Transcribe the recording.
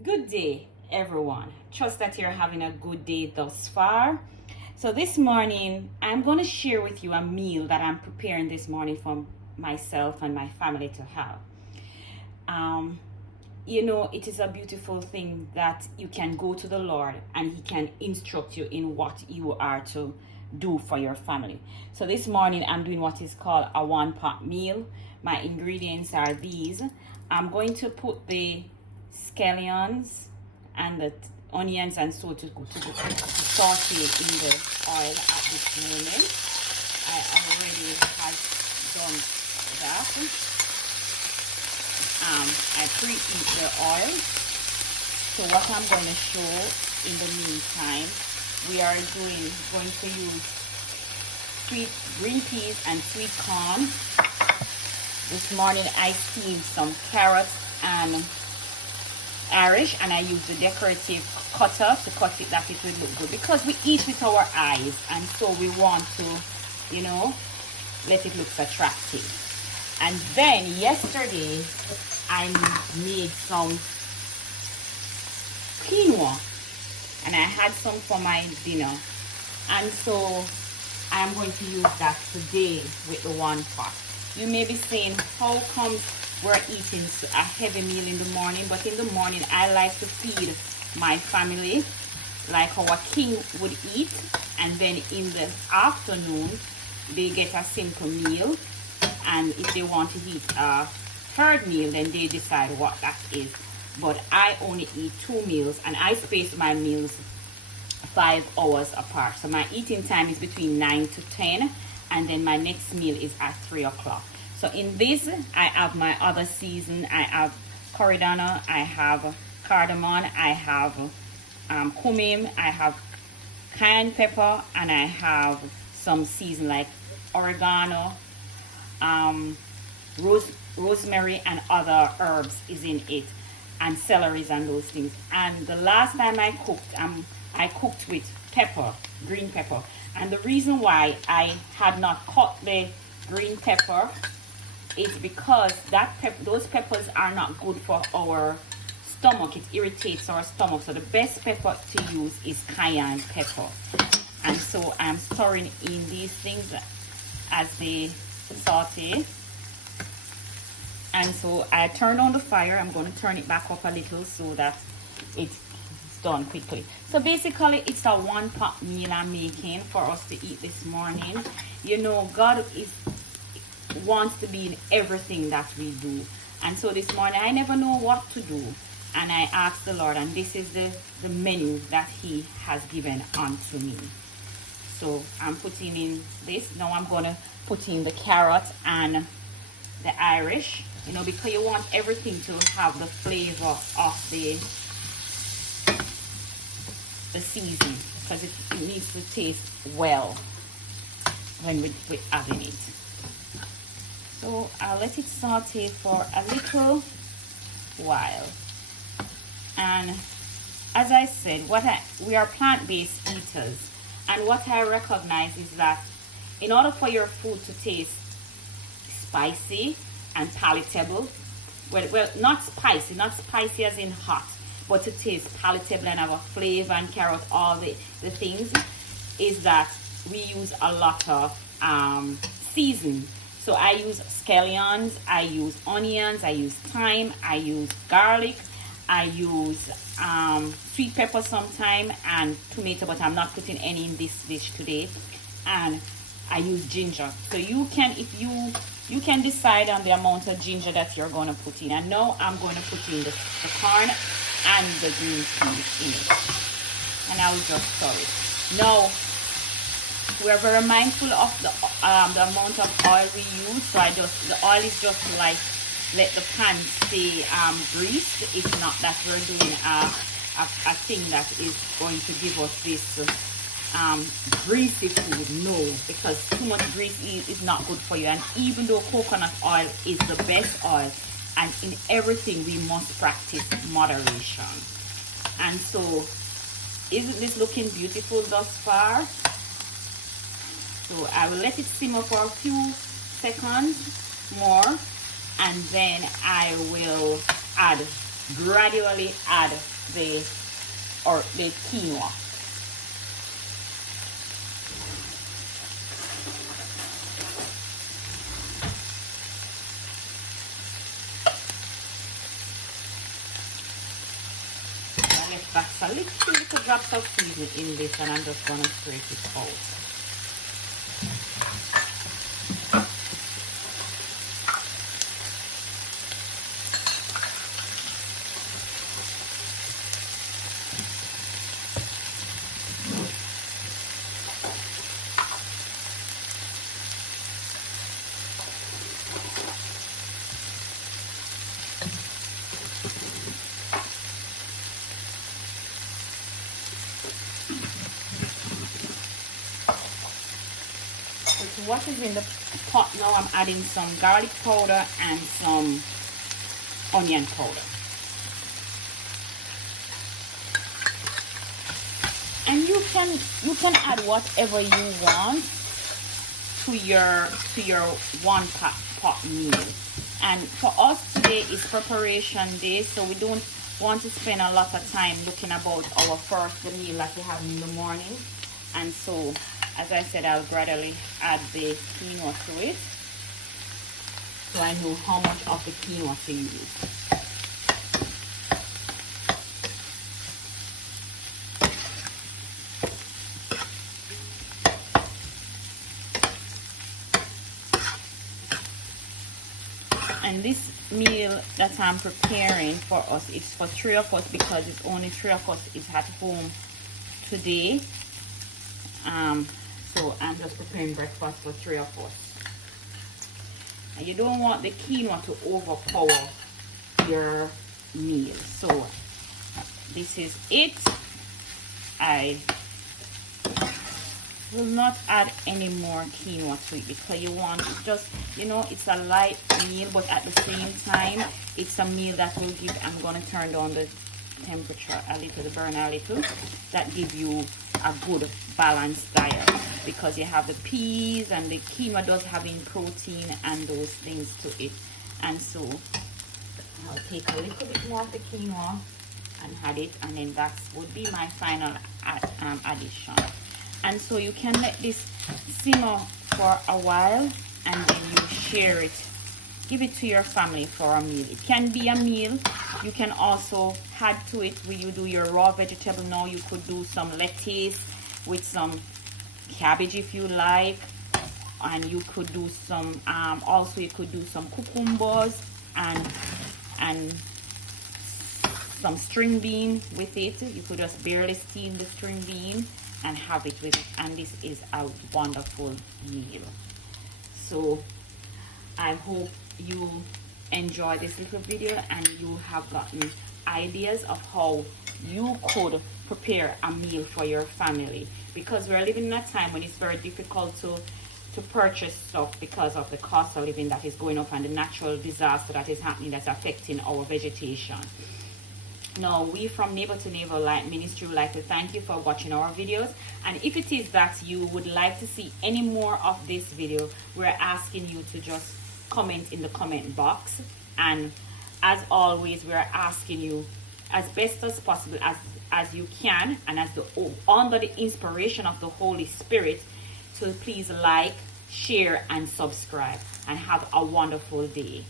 Good day, everyone. Trust that you're having a good day thus far. So, this morning, I'm going to share with you a meal that I'm preparing this morning for myself and my family to have. Um, it is a beautiful thing that you can go to the Lord and He can instruct you in what you are to do for your family. So, this morning, I'm doing what is called a one-pot meal. My ingredients are these. I'm going to put the scallions and the onions and so to saute in the oil at this moment. I already have done that. I preheat the oil. So what I'm going to show in the meantime, we are going to use sweet green peas and sweet corn. This morning I steamed some carrots and Irish, and I use the decorative cutter to cut it that it will look good because we eat with our eyes, and so we want to, let it look attractive. And then yesterday I made some quinoa, and I had some for my dinner, and so I'm going to use that today with the one pot. You may be saying, how come we're eating a heavy meal in the morning? But in the morning, I like to feed my family like our king would eat. And then in the afternoon, they get a simple meal. And if they want to eat a third meal, then they decide what that is. But I only eat 2 meals, and I space my meals 5 hours apart. So my eating time is between 9 to 10. And then my next meal is at 3 o'clock. So in this, I have my other season. I have coriander, I have cardamom, I have cumin, I have cayenne pepper, and I have some season like oregano, rosemary, and other herbs is in it, and celeries and those things. And the last time I cooked with pepper, green pepper. And the reason why I had not cut the green pepper is because those peppers are not good for our stomach. It irritates our stomach. So the best pepper to use is cayenne pepper. And so I'm stirring in these things as they saute. And so I turned on the fire. I'm going to turn it back up a little so that it's done quickly. So basically, it's a one-pot meal I'm making for us to eat this morning. God wants to be in everything that we do, and so this morning I never know what to do, and I asked the Lord, and this is the menu that He has given unto me. So I'm putting in this. Now I'm going to put in the carrot and the Irish, because you want everything to have the flavor of the season, because it needs to taste well when we're adding it. So I'll let it saute for a little while. And as I said, we are plant-based eaters, and what I recognize is that in order for your food to taste spicy and palatable, well, not spicy as in hot, but to taste palatable and have a flavor and carry out all the things, is that we use a lot of season. So I use scallions, I use onions, I use thyme, I use garlic, I use sweet pepper sometime, and tomato, but I'm not putting any in this dish today. And I use ginger. So you can decide on the amount of ginger that you're going to put in. And now I'm going to put in the corn and the green peas in it, and I will just stir it. Now we're very mindful of the amount of oil we use. So the oil is just like let the pan stay greased. It's not that we're doing a thing that is going to give us this greasy food. No, because too much grease is not good for you. And even though coconut oil is the best oil, and in everything we must practice moderation. And so, isn't this looking beautiful thus far? So I will let it simmer for a few seconds more, and then I will add gradually add the quinoa. That's a little drops of seasoning in this, and I'm just gonna scrape it out. What is in the pot now? I'm adding some garlic powder and some onion powder, and you can add whatever you want to your one pot meal. And for us today is preparation day, so we don't want to spend a lot of time looking about our first meal that we have in the morning. And so, as I said, I'll gradually add the quinoa to it, so I know how much of the quinoa to use. And this meal that I'm preparing for us is for 3 of us, because it's only 3 of us is at home today. So I'm just preparing breakfast for 3 of us. And you don't want the quinoa to overpower your meal. So this is it. I will not add any more quinoa to it, because you want just, it's a light meal, but at the same time it's a meal that will give, I'm going to turn down the temperature a little, the burn a little, that give you a good balanced diet, because you have the peas and the quinoa does having protein and those things to it. And so I'll take a little bit more of the quinoa and add it, and then that would be my final addition. And so you can let this simmer for a while, and then you share it, give it to your family for a meal. It can be a meal. You can also add to it when you do your raw vegetable. Now you could do some lettuce with some cabbage if you like, and you could do some also you could do some cucumbers and some string bean with it. You could just barely steam the string bean and have it with it, and this is a wonderful meal. So I hope you enjoy this little video and you have gotten ideas of how you could prepare a meal for your family, because we're living in a time when it's very difficult to purchase stuff because of the cost of living that is going up and the natural disaster that is happening that's affecting our vegetation. Now, we from Neighbor to Neighbor Light Ministry would like to thank you for watching our videos. And if it is that you would like to see any more of this video, we're asking you to just comment in the comment box. And as always, we're asking you, as best as possible, as you can, and under the inspiration of the Holy Spirit, to please like, share, and subscribe. And have a wonderful day.